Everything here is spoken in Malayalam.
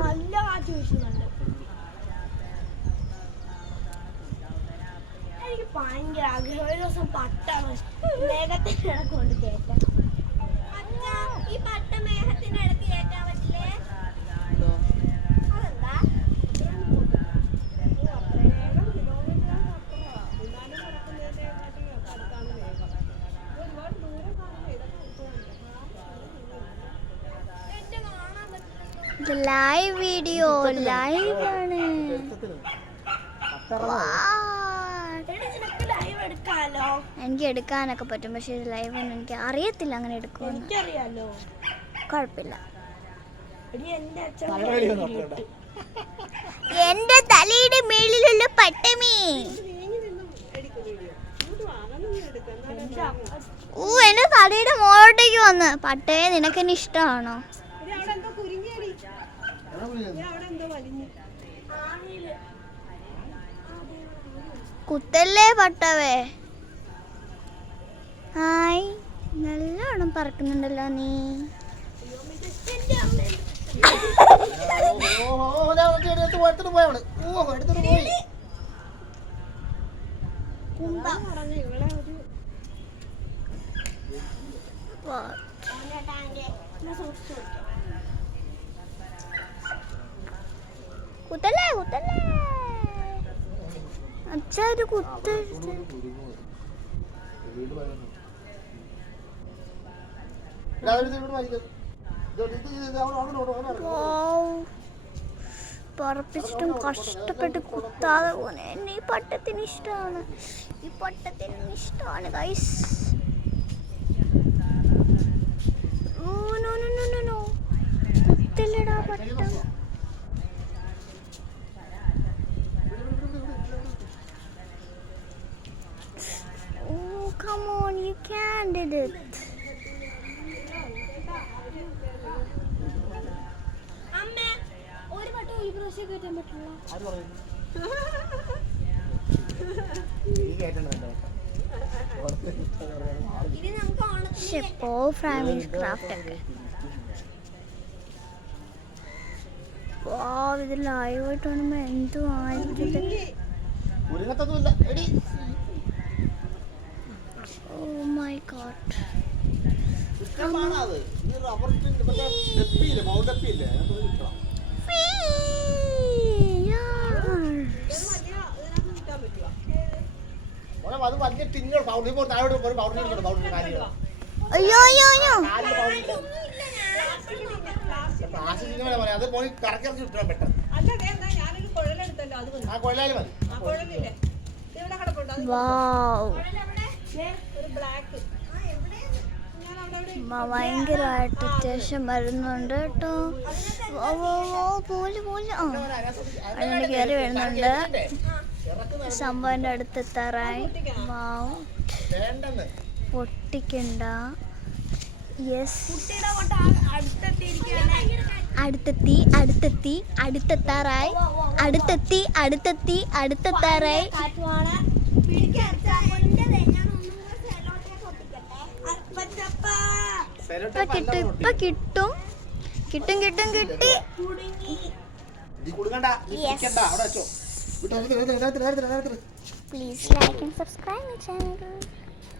നല്ല കാറ്റ് വീശുന്നുണ്ട്. എനിക്ക് ഭയങ്കര ആഗ്രഹം ഒരു ദിവസം പട്ട മേഘത്തിന്റെ ഇടക്ക് കൊണ്ട് കയറ്റാം. ഈ പട്ട മേഘത്തിന്റെ ഇടക്ക് കയറ്റാൻ പറ്റില്ലേ? അതെന്താ? ലൈവ് വീഡിയോ ലൈവ് ആണ്. എനിക്ക് എടുക്കാനൊക്കെ പറ്റും, പക്ഷെ ലൈവ് ഒന്നും എനിക്ക് അറിയത്തില്ല അങ്ങനെ എടുക്കുമെന്ന്. കുഴപ്പമില്ല. എന്റെ തലയുടെ മേളിലുള്ള പട്ടമേ. എന്റെ തലയുടെ മോളോട്ടേക്ക് വന്ന്. പട്ടയെ നിനക്കെന്നെ ഇഷ്ടമാണോ? കുത്തല്ലേ പട്ടവേ. ഹായ്, നല്ലോണം പറക്കുന്നുണ്ടല്ലോ നീ. കുത്തല്ലേ കുത്തല്ലേ. അച്ഛാ ഒരു കുത്ത്. പറപ്പിച്ചിട്ടും കഷ്ടപ്പെട്ട് കുത്താതെ പോന്നെ. എന്നെ ഈ പട്ടത്തിന് ഇഷ്ടമാണ്. ഈ പട്ടത്തിന് ഇഷ്ടമാണ് ഗൈസ്. കുത്തില്ലടാ പട്ടം. Come on, you can did it. അമ്മേ, ഒരു പട്ടം ഈ പ്രാവശ്യം കയറ്റാൻ പറ്റില്ല. ഇത് നമുക്ക് ഓണത്തിന് ഫ്രാമിംഗ് ക്രാഫ്റ്റ് ഒക്കെ. ഇത് ലൈവ് ആയിട്ട് കാണുമ്പോ എന്തും ആയിരിക്കും. Oh my god. അയ്യോ അയ്യോ അയ്യോ. ഭയങ്കരമായിട്ട് അത്യാവശ്യം വരുന്നുണ്ട് കേട്ടോ. പോലെ പോലെ അങ്ങനെ കയറി വരുന്നുണ്ട്. സംഭവന്റെ അടുത്തെത്താറായി. വാവ്, പൊട്ടിക്കണ്ട. യെസ്, അടുത്തെത്തി അടുത്തെത്തി അടുത്തെത്താറായി. അടുത്തെത്തി അടുത്തെത്തി അടുത്തെത്താറായി. ഇപ്പൊ കിട്ടും, ഇപ്പൊ കിട്ടും, കിട്ടും കിട്ടും കിട്ടി. Please like and subscribe my channel.